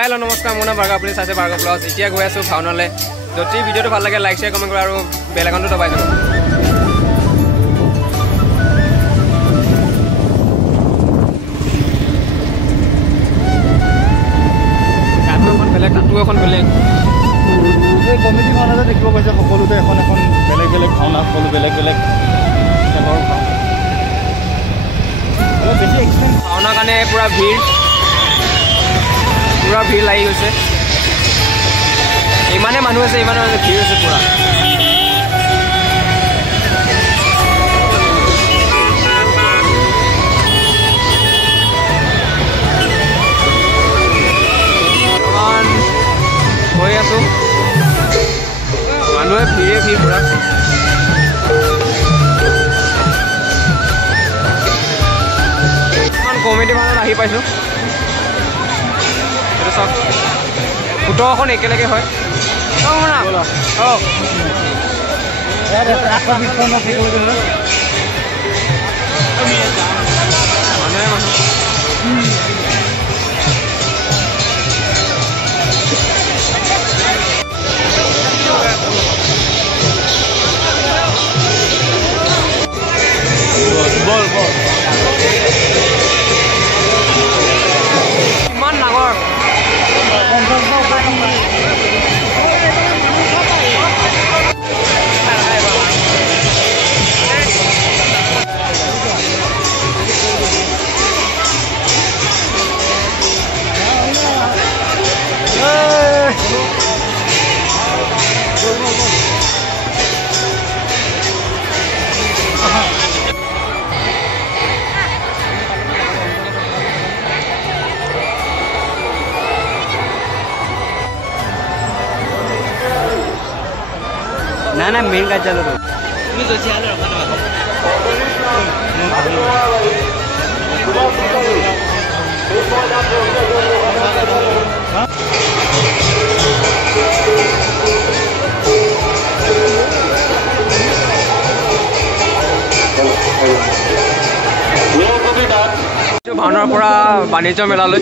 Hello नमस्कार मोना बार्गा अपनी चाहे बार्गा ब्लॉग्स इतना गई आसो भावनाले যদি ভিডিওটো ভাল লাগে লাইক শেয়ার কমেন্ট কৰা আৰু বেল আইকনটো দবাই দিব কাটোখন বেলেগ কাটোখন বেলেগ এই কমিটি ভাওনাতে দেখিব পাইছে সকলোতে এখন এখন বেলেগ বেলেগ ভাওনা সকলো বেলেগ বেলেগ খেলৰ ভাওনা আৰু বেছি এক্সটেন্ড ভাওনা কাৰণে পুৰা ভিৰ লাগি গৈছে ইমানে মানুহ আছে ইমানে ভিৰ আছে পুৰা গৈ আছো মানুহে ভিৰ পুৰা ইমান কমেডি ভাওনাত আহি পাইছো এইটো চাওক ফুটখন একেলগে হয় ইমান ডাঙৰ ना मेन का चलो तो मी तो चलो भावनार পৰা বাণিজ্য মেলালৈ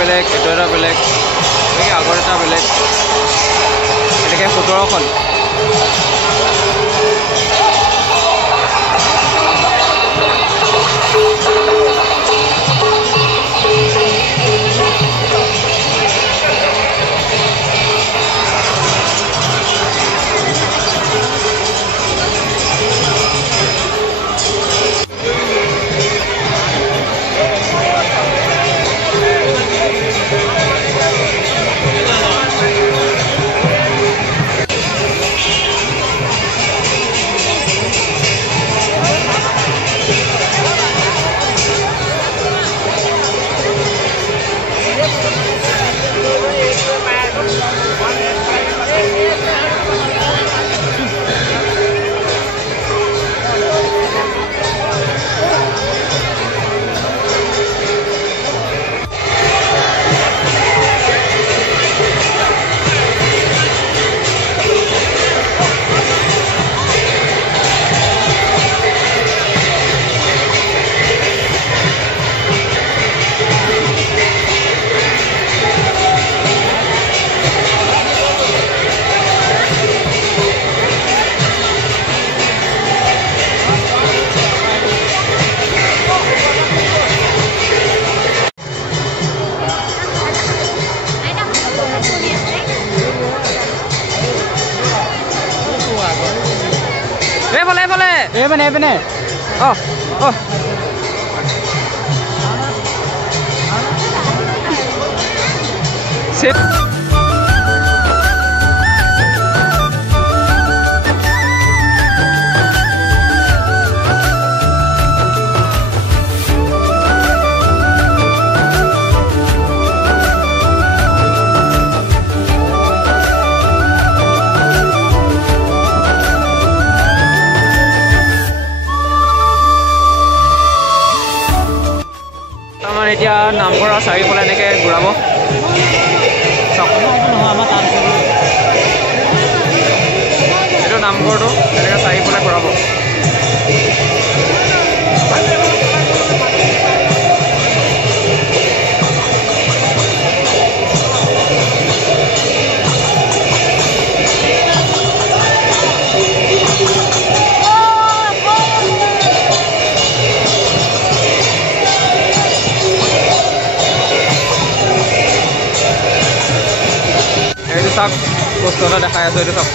বেলেগ এটা বেলেগ আগৰ এটা বেলেগ এনেকৈ 17খন এইপিনে অঁ অঁ এতিয়া নামঘৰৰ চাৰিওফালে এনেকৈ ঘূৰাব এইটো নামঘৰটো এনেকৈ চাৰিওফালে ঘূৰাব চাওক বস্তু এটা দেখাই আছো এইটো চাওক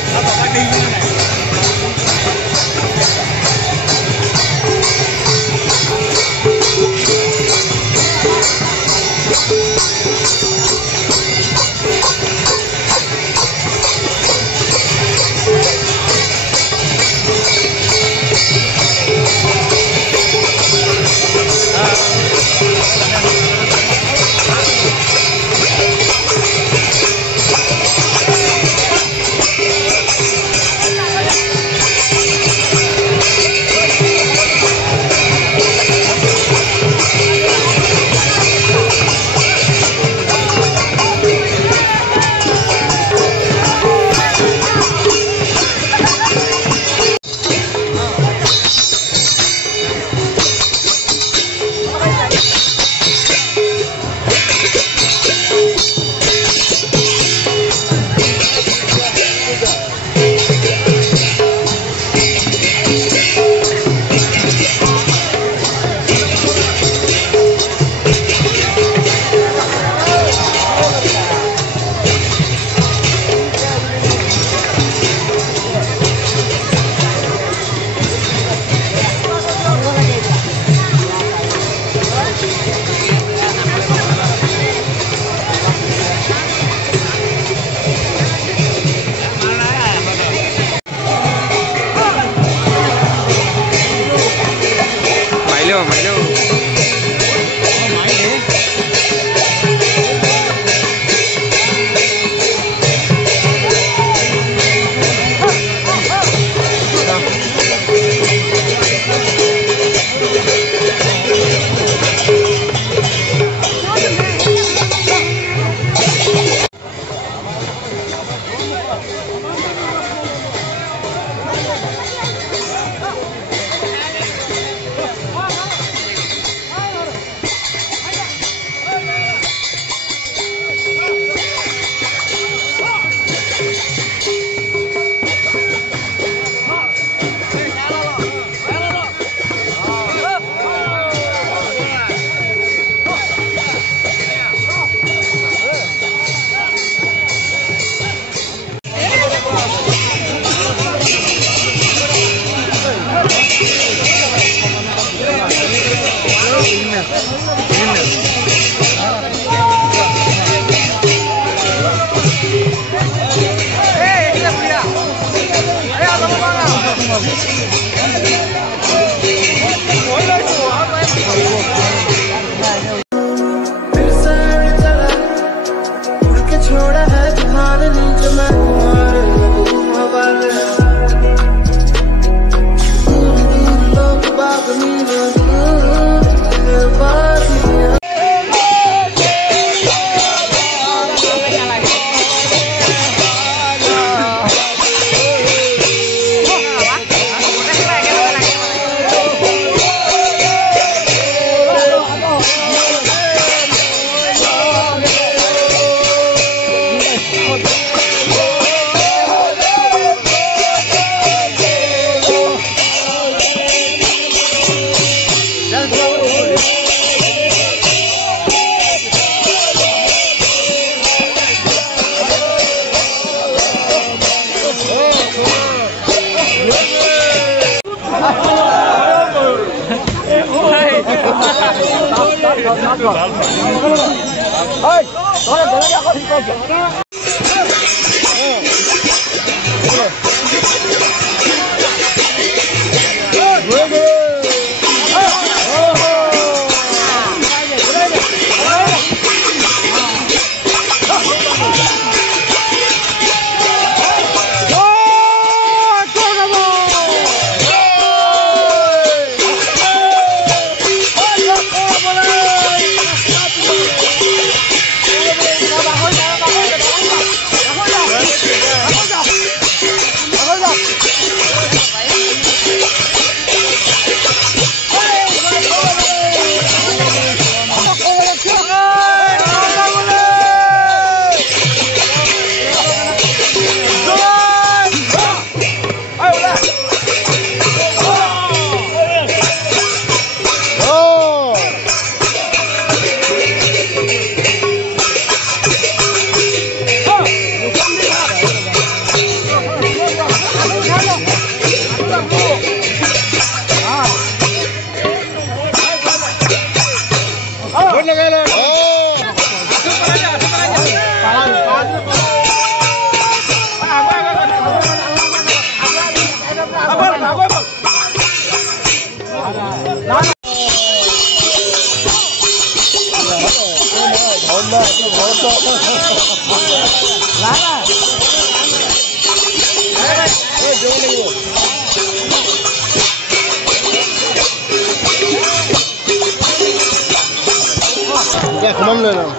Kemana lu?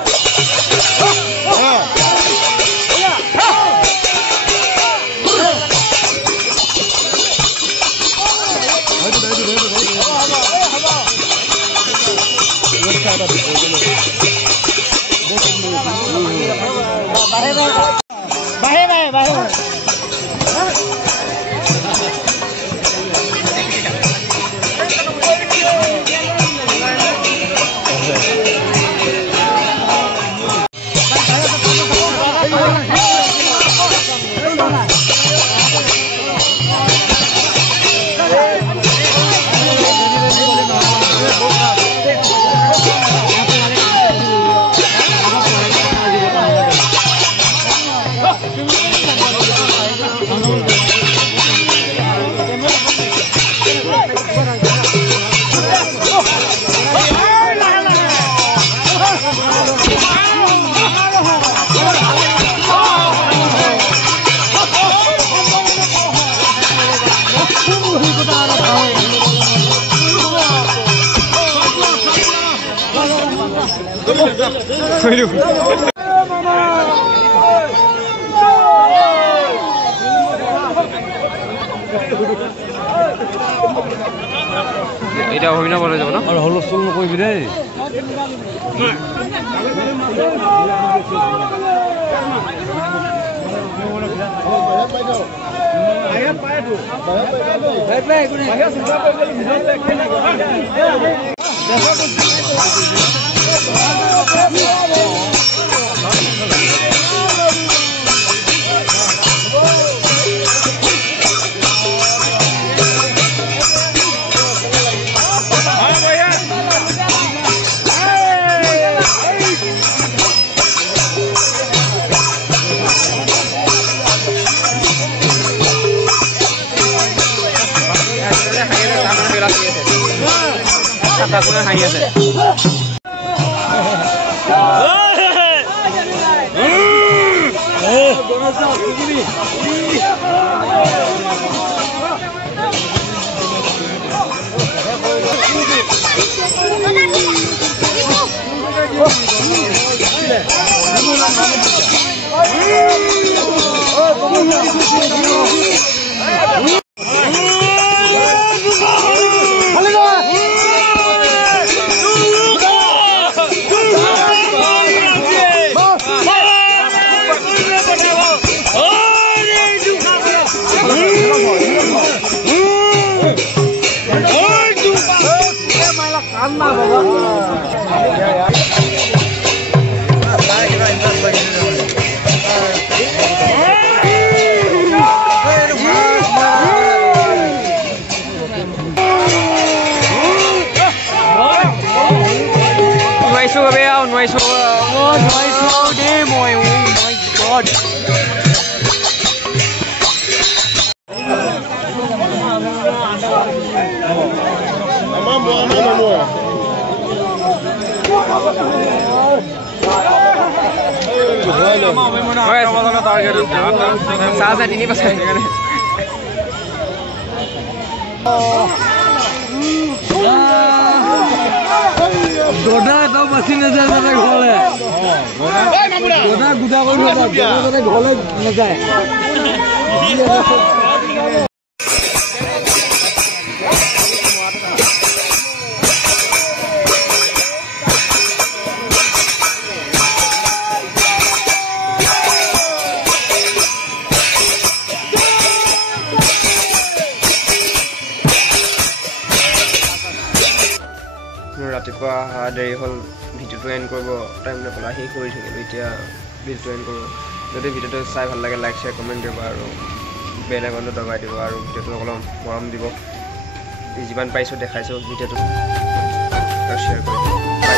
এটা অভিনয় বলে যাব না আর হলস্থল নকৰিবি দেই কোনে হাঁহি আছে গদা এটা বাচি নাযায় যাতে ঘৰলে গদা গুদা কৰি যাতে ঘৰলে নাযায় ৰাতিপুৱা অহা দেৰি হ'ল ভিডিঅ'টো এণ্ড কৰিব টাইম নাপালে আহি কৰি থাকিলোঁ এতিয়া ভিডিঅ'টো এণ্ড কৰোঁ যদি ভিডিঅ'টো চাই ভাল লাগে লাইক শ্বেয়াৰ কমেণ্ট দিব আৰু বেল আইকনটো দবাই দিব আৰু ভিডিঅ'টো অলপ মৰম দিব যিমান পাৰিছোঁ দেখাইছোঁ ভিডিঅ'টো আৰু শ্বেয়াৰ কৰি দিব